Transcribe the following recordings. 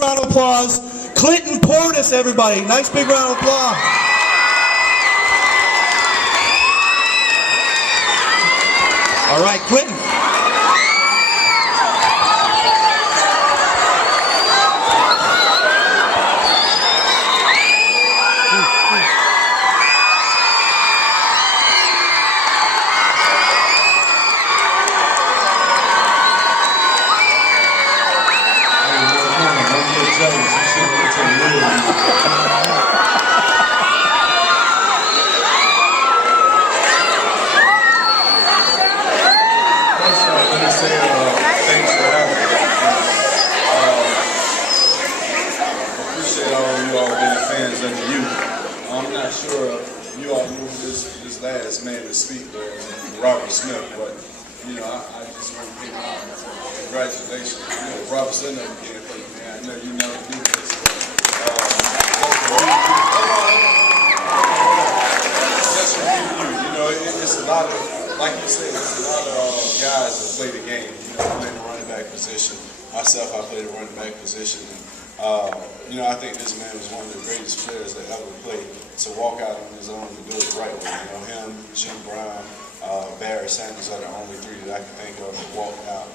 round of applause. Clinton Portis, everybody. Nice big round of applause. All right, Clinton. I'm not sure you all knew this last man to speak, Robert Smith, but you know, I just want to give him congratulations. You know, Robert Smith never did it for you, man. I know you never do this, but just for you, you know, it's a lot of, like you said, it's a lot of guys that play the game. You know, play the running back position. Myself, I play the running back position. You know, I think this man was one of the greatest players that ever played to walk out on his own and do it the right way. You know, him, Jim Brown, Barry Sanders are the only three that I can think of that walked out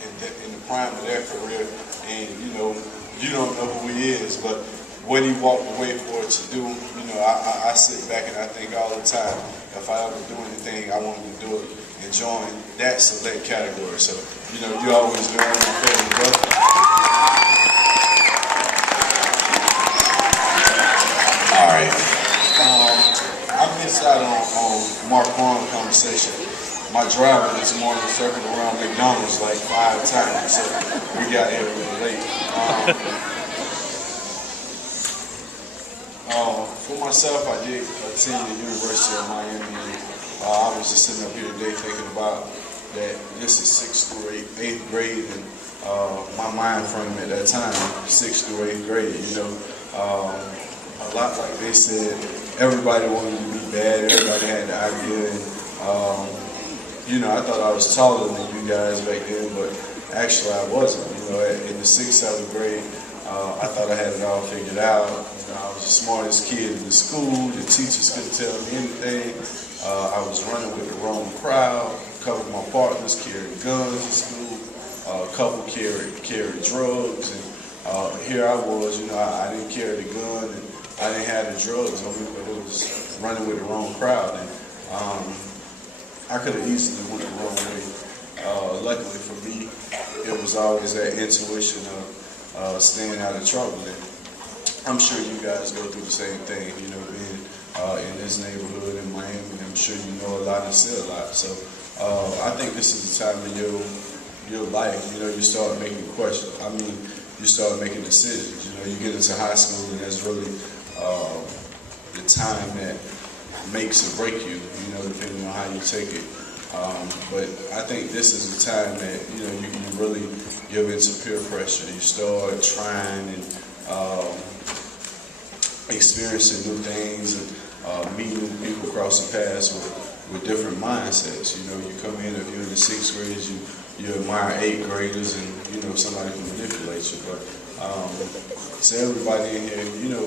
in the prime of their career. And, you know, you don't know who he is, but what he walked away for to do, you know, I sit back and I think all the time, if I ever do anything, I want to do it and join that select category. So, you know, you always learn my favorite brother. All right. I missed out on Mark Warren's conversation. My driver this morning circled around McDonald's like 5 times, so we got here a little late. For myself, I did attend the University of Miami. I was just sitting up here today thinking about that this is 6th through 8th grade, and my mind frame at that time, 6th through 8th grade, you know. A lot like they said, everybody wanted to be bad, everybody had the idea, and you know, I thought I was taller than you guys back then, but actually I wasn't. You know, in the 6th, 7th grade, I thought I had it all figured out. You know, I was the smartest kid in the school, the teachers couldn't tell me anything. I was running with the wrong crowd, a couple of my partners carried guns in school, a couple carried drugs, and here I was, you know, I didn't carry the gun, and I didn't have the drugs on me, but it was running with the wrong crowd, and I could have easily went the wrong way. Luckily for me, it was always that intuition of staying out of trouble, and I'm sure you guys go through the same thing, you know, being in this neighborhood in Miami. I'm sure you know a lot and see a lot, so I think this is the time in your life, you know, you start making questions. I mean, you start making decisions. You know, you get into high school, and that's really the time that makes or break you, you know, depending on how you take it. But I think this is the time that, you know, you really give into peer pressure. You start trying and experiencing new things and meeting new people across the paths with different mindsets. You know, you come in, if you're in the 6th grade, you admire 8th graders, and, you know, somebody can manipulate you. But to everybody in here, you know,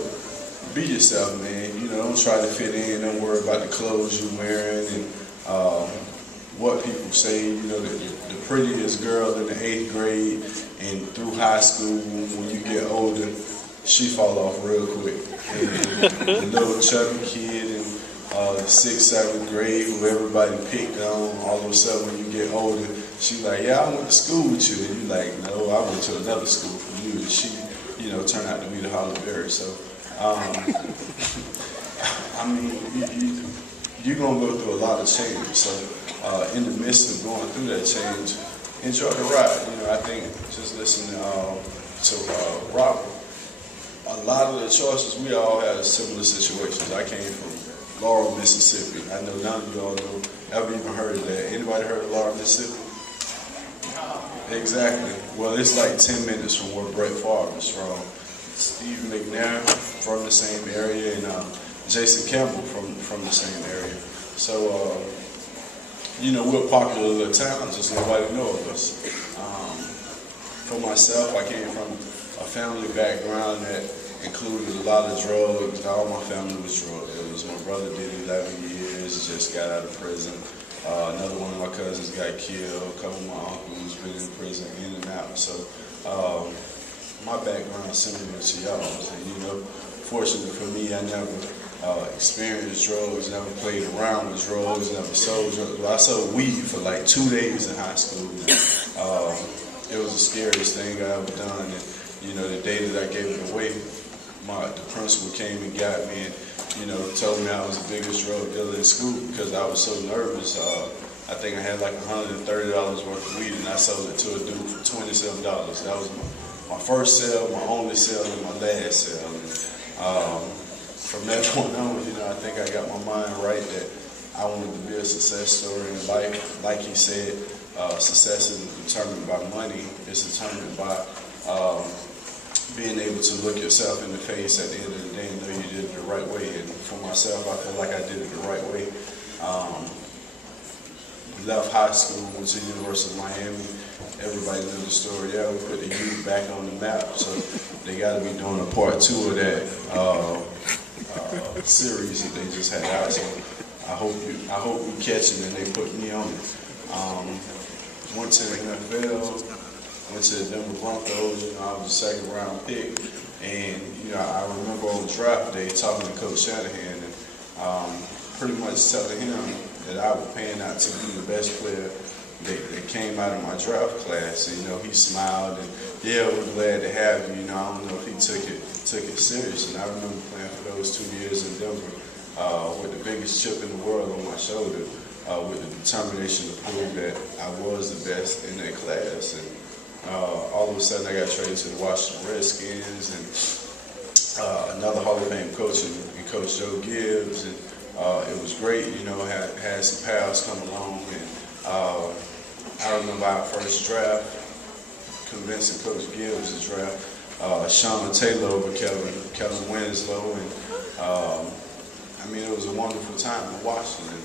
be yourself, man. You know, don't try to fit in. Don't worry about the clothes you're wearing and what people say. You know, the prettiest girl in the 8th grade and through high school, when you get older, she fall off real quick. And the little chubby kid in the 6th, 7th grade, who everybody picked on, all of a sudden when you get older, she like, yeah, I went to school with you. And you like, no, I went to another school from you. And she, you know, turned out to be the Holly Berry. So, I mean, you're going to go through a lot of change. So, in the midst of going through that change, enjoy the ride. You know, I think just listening to Robert, a lot of the choices, we all had similar situations. I came from Laurel, Mississippi. I know none of you all know, ever even heard of that. Anybody heard of Laurel, Mississippi? Exactly. Well, it's like 10 minutes from where Brett Favre is from. Steve McNair from the same area, and Jason Campbell from the same area. So, you know, we're popular little towns, just nobody know of us. For myself, I came from a family background that included a lot of drugs. All my family was drug dealers. My brother did 11 years, just got out of prison. Another one of my cousins got killed. A couple of my uncles been in prison, in and out. So my background is similar to y'all's. And, you know, fortunately for me, I never experienced drugs, never played around with drugs, never sold drugs. Well, I sold weed for like 2 days in high school. It was the scariest thing I ever done. And, you know, the day that I gave it away, the principal came and got me and, you know, told me I was the biggest drug dealer in school because I was so nervous. I think I had like $130 worth of weed, and I sold it to a dude for $27. That was my first sale, my only sale, and my last sale. And, from that point on, you know, I think I got my mind right that I wanted to be a success story in life. Like he said, success isn't determined by money. It's determined by being able to look yourself in the face at the end of the day and know you did it the right way. And for myself, I feel like I did it the right way. Left high school, went to the University of Miami. Everybody knew the story there. We put the youth back on the map, so they got to be doing a part 2 of that series that they just had out. So I hope you catch it and they put me on it. Went to the NFL. Went to the Denver Broncos. You know, I was a second round pick, and you know, I remember on draft day talking to Coach Shanahan and pretty much telling him that I was paying out to be the best player that came out of my draft class. And, you know, he smiled and, yeah, we're glad to have you. You know, I don't know if he took it serious. And I remember playing for those 2 years in Denver with the biggest chip in the world on my shoulder, with the determination to prove that I was the best in that class. And all of a sudden I got traded to the Washington Redskins, and another Hall of Fame coach and Coach Joe Gibbs, and it was great. You know, had some pals come along, and I remember our first draft, convincing Coach Gibbs to draft Sean Taylor over Kevin Winslow, and I mean, it was a wonderful time in Washington,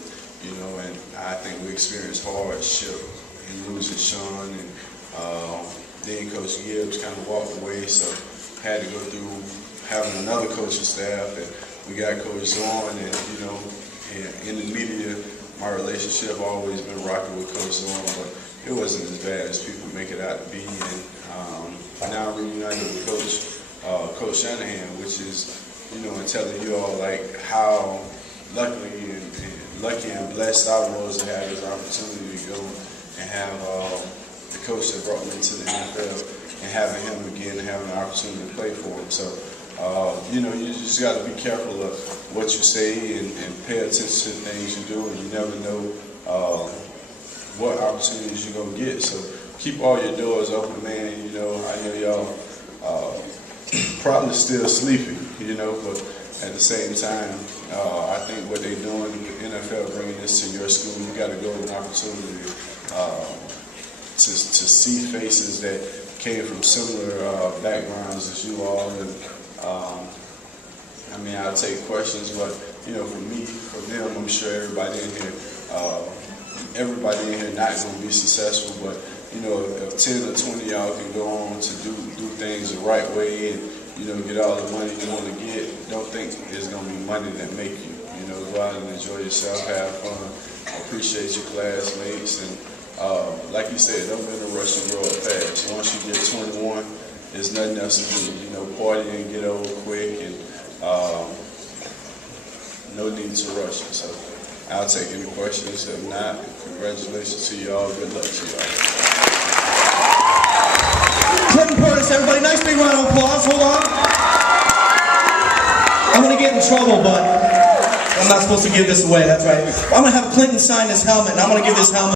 you know, and I think we experienced hardship in losing Sean, and then Coach Gibbs kind of walked away, so had to go through having another coaching staff, and we got Coach Zorn, and you know, in the media, my relationship always been rocking with Coach Zorn, but it wasn't as bad as people make it out to be. And now I'm reunited with Coach Shanahan, which is, you know, and telling you all like how lucky and blessed I was to have this opportunity to go and have the coach that brought me into the NFL, and having him again and having the opportunity to play for him. So, you know, you just got to be careful of what you say and pay attention to things you do, and you never know what opportunities you're going to get. So keep all your doors open, man. You know, I know y'all probably still sleeping, you know, but at the same time, I think what they're doing with the NFL, bringing this to your school, you got to go with an opportunity to see faces that came from similar backgrounds as you all. And I mean, I'll take questions, but you know, from me, from them, I'm sure everybody in here not going to be successful, but you know, if 10 or 20 y'all can go on to do things the right way and, you know, get all the money you want to get, don't think it's going to be money that make you. You know, go out and enjoy yourself, have fun, appreciate your classmates, and like you said, don't be in a rush and grow up fast. Once you get 21, there's nothing else to do. You know, party and get old quick, and no need to rush it. So I'll take any questions. If not, congratulations to y'all. Good luck to y'all. Clinton Portis, everybody. Nice big round of applause. Hold on. I'm going to get in trouble, but I'm not supposed to give this away. That's right. I'm going to have Clinton sign this helmet, and I'm going to give this helmet